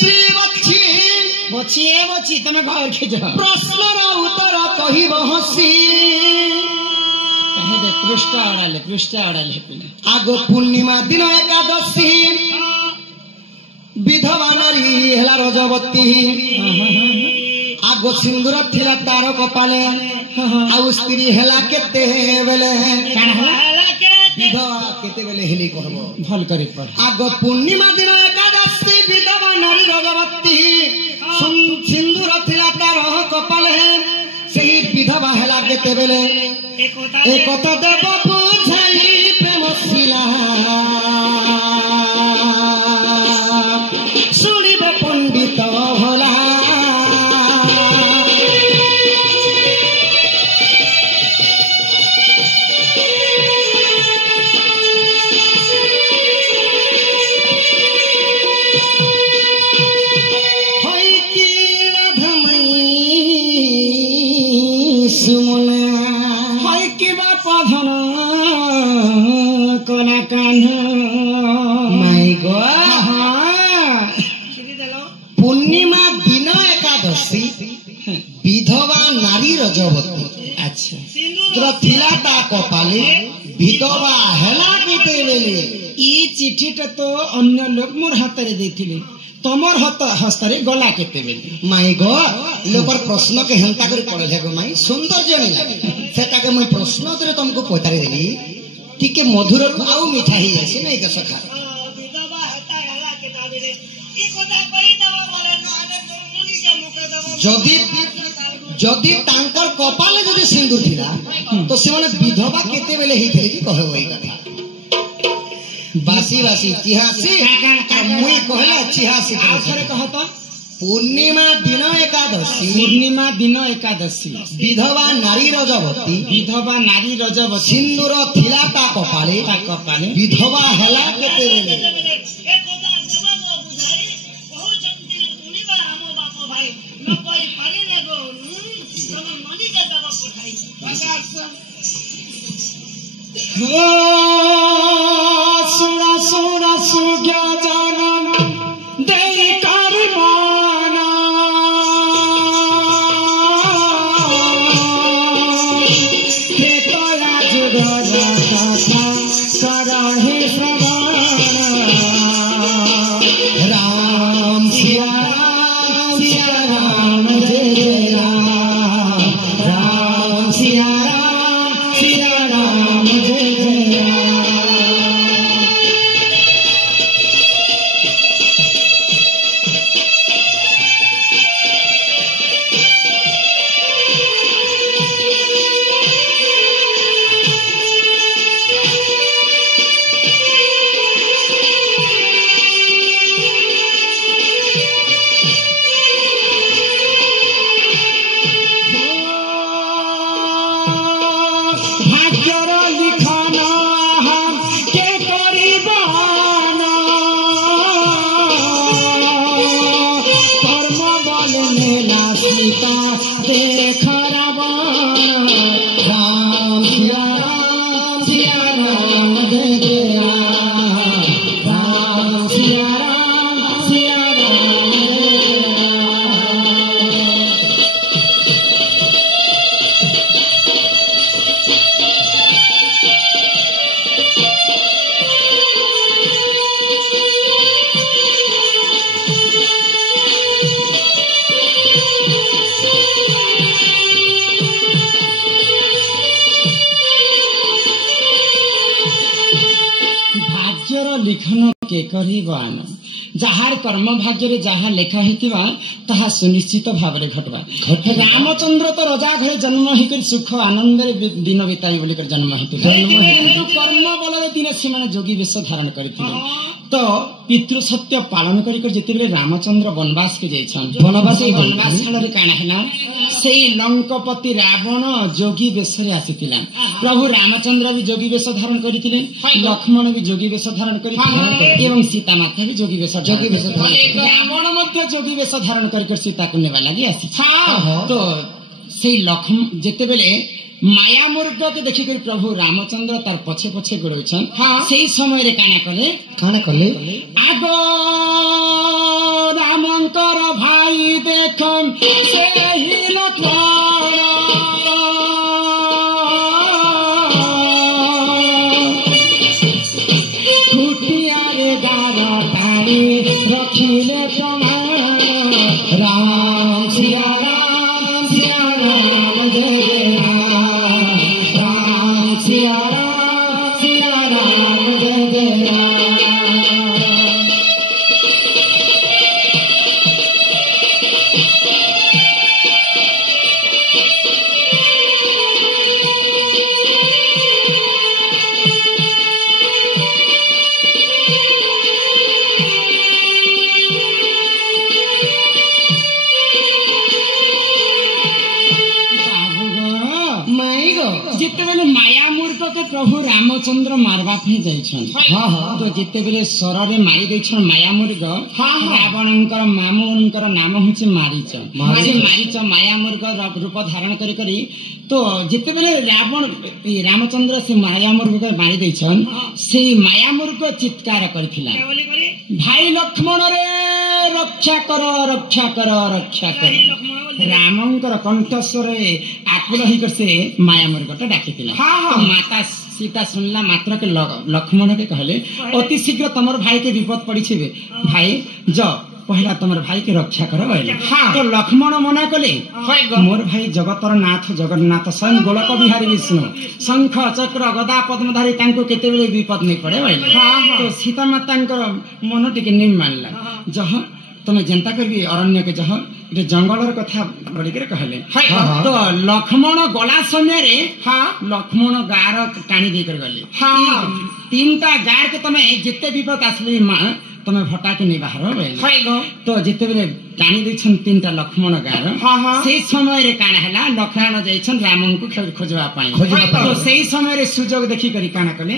श्री बच्ची बची ए बची तमे घर खिज प्रश्नर उत्तर कहिब हसी कहे दे पृष्ठ अड़ाले पिले आगो पूर्णिमा दिन एकादशी विधवा नारी हेला रजवती आगो सिंदूर थिला तार कपाले आउ स्त्री हेला केते बेले विधवा केते बेले हेली कहबो भल करी पढ़ आगो पूर्णिमा दिन एकादशी विधवा नारी रजवती सिंदूर थिला तार कपाले सही विधवा हेला केते बेले एक कथा देव बुझाई प्रेम शिला सुनिबे पंडित भला पूर्णिमा दिन एकादशी विधवा नारी रजवती अच्छा थिलाटा कपाले विधवा हेला केते बेले ई चिठीटा तो अन्य लोक मोर हाथ रे देथिले तमर हस्तरे गला केते बेले माई गो लोकर प्रश्न के हेंता करी पड़े गो माई सौंदर्य नहीं लागे सेटा के मैं प्रश्न तरे तुमको पतारी देली टिके मधुर आउ मिठा ही जासी नहीं के सखा विधवा हेता हेला केता बेले ई कोता कहि दवा बोले न आने मुनि के मुके दवा जदि तांकर कपाले जदि सिंदूर थिला तो से माने विधवा केते बेले हिथिले जी कहे ओई कथा बासी बासी इतिहासी मुई कहला इतिहासी आखरे कहत पूर्णिमा दिन एकादशी विधवा नारी रजवती सिंदूर थिला ता कपाले विधवा हेला केते बेले एक कोता देवा बुझाई बहुत जल्दी सुनिबा हमो बापो भाई न कोई पारी ने गो तम मनी के दवा पठाई बगार सुना सुना सुग्या जानम दे करमाना के तो आज गजा कथा कराहे श्रवण राम सिया राम जय जय राम राम सिया राम जय जय राम भाग्यर लिखना हम के करिबाना कर्म बल मेला सीता देख रावण राम सिया राम जय जय राम राम सिया राम जय जय राम भाग्यर लिखन के करिबान जहार कर्म भाग्य जहा लेखा हेतिबा ताहा सुनिश्चित भावरे घटबा रामचंद्र तो रजा घरे जन्म हिकर सुख आनंद रे दिन बिताई बोली कर जन्म हेतिबा कर्म बल दिन से माने जोगी वेश धारण करथिले तो पितृ सत्य पालन करी कर जेते बेले रामचंद्र वनवास के जाइछन वनवास काल रे काना हैला सेई लंकापति रावण जोगी वेश रे आसीतिला प्रभु रामचंद्र भी जोगी वेश धारण करथिले लक्ष्मण भी जोगी वेश धारण करथिले एवं सीता माता भी जोगी वेश रावण मध्य जोगी वेश धारण कर सीता को नेवा लगी आसी तो से लक्ष्मण जेते बेले माया मुर्ग के देखि कर प्रभु रामचंद्र तार पछे पछे गड़ोछन से समय रे काना कले काना कले आगो राम ସେହି ଖୁଟିଆରେ ଗାର ଟାଣି ରଖିଲେ ପ୍ରମାଣ ରାମ ସିଆ ରାମ ଜୟ ଜୟ ରାମ ସିଆ ରାମ ଜୟ ଜୟ ରାମ। जितेबेले माया मूर्ख के प्रभु रामचंद्र मारवा जाइछन तो जितेबेले सर रे मारी दैछन माया मूर्ख रावणंकर मामूंकर नाम होचे मारीच मारीच माया मूर्ख रूप धारण करी करी तो जितेबेले रावण रामचंद्र से माया मूर्ख के मारी दैछन से माया मूर्ख चित्कार करथिला भाई लक्ष्मण रे रक्षा कर रक्षा कर रक्षा कर रामंकर कंठस्वर आकुल ही से माया मूर्ख डाकी माता सीता सुनला मात्र के लक्ष्मण के कहले अति शीघ्र तमर भाई के विपद पड़ी भाई ज पहला तमर भाई के रक्षा कर तो लक्ष्मण मना कले मोर भाई जगतर नाथ जगन्नाथ स्वयं गोलक बिहारी विष्णु शंख चक्र गदा पद्मधारी तांको केतेबेले विपद नहीं पड़े तो सीता माता मन टिके नहीं मानला जह तमे जनता करबी अरण्य के जह ये जंगलर कथा बड़ी करे कहले तो लक्ष्मण गला समय रे लक्ष्मण गार टाणी दे कर गले तीनटा गार के तमे जिते विपद आसले मां तमे भटा के नहीं बाहर तो जिते बेले टाणी दैछन तीनटा लक्ष्मण गार से समय रे काना हला लक्ष्मण जाइछन रामन को खोजवा पाई तो सेही समय रे सुजोग देखि करी काना कले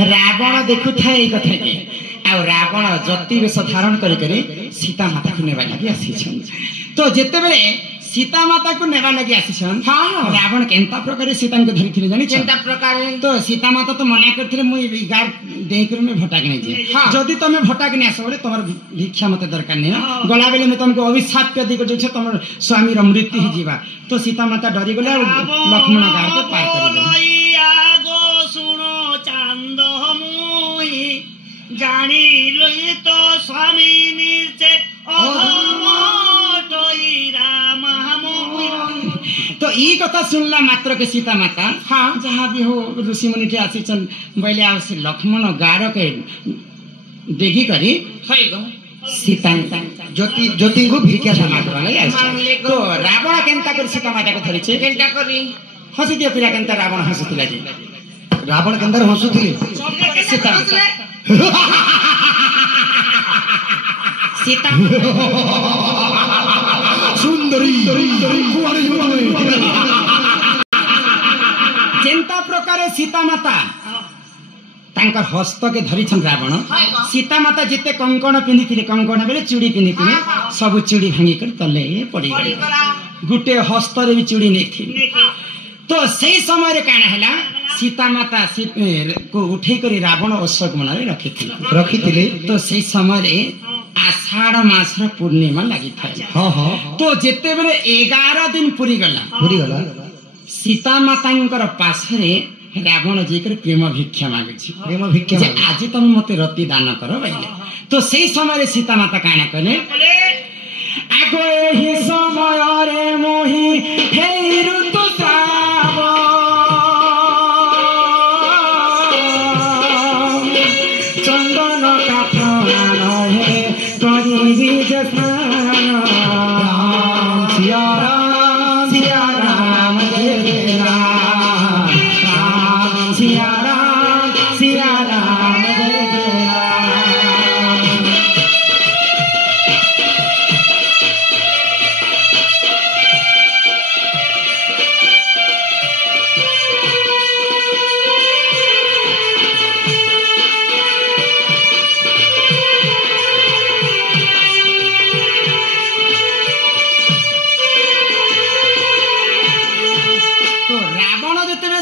रावण देखु थाए कथा के आ रावण जति बेश धारण करी सीता माता को नेबा लगी आसीछन तो जेते बेले सीता माता को नेबा लगी आसीछन रावण केंता प्रकार सीता को धरिथिले जानि केंता प्रकार तो सीता माता तो मना करथिले मुई गार देई कर में भटा के नै जे जदी तमे भटा के नै आसो बोले तमर भिक्षा मते दरकार नै गला बेले में तुमको अभिशाप के दिको जो तमर स्वामी र मृत्यु ही जीवा तो सीता माता डरी गले लक्ष्मण गार के पार करिले जानी लई तो स्वामी निर्चे तो ई कथा सुनला मात्र के सीता माता जहाँ भी हो ऋषि मुनि के आसीचन बैले आवश्य लक्ष्मण गार के देखी करी सीता ज्योति को भिरकिया समाज तो रावण केंता कर सीता माता को धरी केंता करी हसी दिया पिला केंता रावण हसुतिला जी रावण केंता हसुतिले सीता सीता सुंदरी जेंता प्रकार सीता माता तांकर हस्त के धरिछन रावण सीता माता जिते कंकण पिंधिथिले कंकण बेले चूड़ी पिंधिथिले सब चूड़ी भांगी कर तले पड़ी गुटे हस्त रे भी चूड़ी नहीं तो सही समय रे काना हला सीता माता को उठे करी रावण अशोक मन रखी तो सही समय रे आषाढ़ मास पूर्णिमा लगी था तो जिते बेले 11 दिन पूरी गला सीता माता पास रे रावण जी कर प्रेम भिक्षा मांगे आज तुम मते रति दान कर बैले तो सही समय रे सीता माता काना कले आगो ही समय रे मोही हे ऋतु चंदन सिया राम जय राम सिया राम जय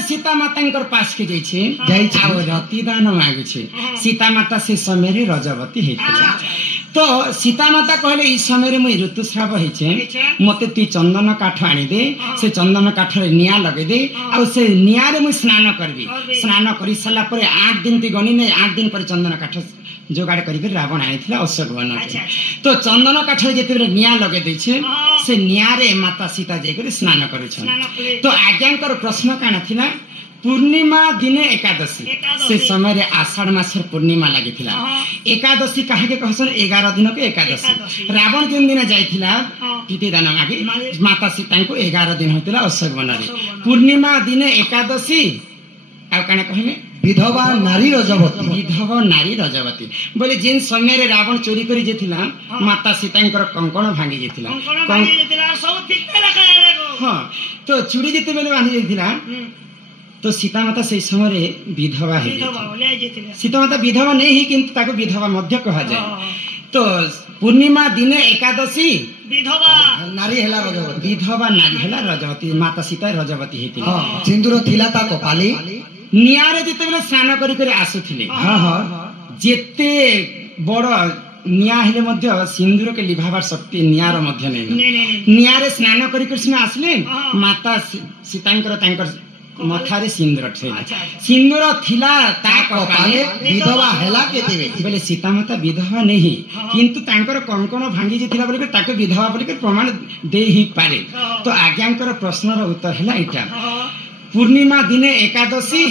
सीता माता पास के रति दान मांगे सीता माता से समय रजवती तो सीता माता कहले ई समय मुई ऋतुस्राव होइछे मते ती चंदन काठ आनी दे से चंदन काठ रे निया लगे दे आ से निया रे मुई स्नान करबी स्नान करि सला परे 8 दिन ती गनी नै 8 दिन पर चंदन काठ जोगाड़ करी रावण आईथिला अशोक वन तो चंदन काठ जेते निया लगे दैछे से निया रे माता सीता जाय कर स्नान करै छन तो आज्ञाकर प्रश्न काना थिला पूर्णिमा दिने एकादशी से समय रे आषाढ़ मासर पूर्णिमा लागिथिला एकादशी काहे के कहसन 11 दिन के एकादशी रावण जिन दिन जाइथिला पितिदान मागे माता सीता को 11 दिन होतिला अशोक वन रे पूर्णिमा दिने एकादशी आ काना कहले विधवा नारी रजवती विधवा नारी रजवती बोले जिन समय रे रावण चोरी करी जेथिला माता सीतांकर कंकण भांगी जेथिला हां तो चूड़ी जेते बेले बांधी जेथिला तो सीता माता से समय रे विधवा है सीता माता विधवा नहीं ही किंतु ताको विधवा मध्य कहा जाए तो पूर्णिमा दिने एकादशी विधवा नारी हेला रजवती विधवा नारी हेला रजवती माता सीता रजवती हेतिला हां सिंदूर थिला ता कपाली नियारे जेते बेले स्नान करी करी आसुथिले हां हां जेते बड़ निया हेले मध्य सिंदूर के लिभाबार शक्ति नियार मध्य नहीं नियारे स्नान करी कृष्ण आसले माता सीतांकर तांकर मथारे सिंदूर सिंदूर थिला ता कपाले विधवा हेला केते बोले सीता माता विधवा नहीं किंतु तांकर कंकण भांगी जे थिला बोले ताके विधवा बोले प्रमाण दे ही पारे तो आज्ञांकर प्रश्नर उत्तर हैला इटा पूर्णिमा दिने एकादशी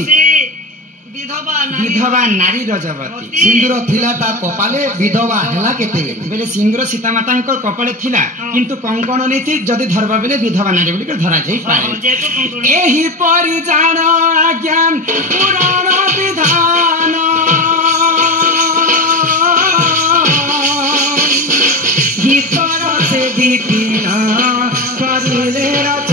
विधवा नारी रजवती सिंदूर थिला ता कपाले विधवा हेला केते बोले सिंदूर सीता माता कपाले थिला किंतु कंकण नहीं थी जदि धरबा बेले विधवा नारी बोले धरा जाई पारे एही परि जान ज्ञान पुराण विधान भीतर से दीपिना करिले रच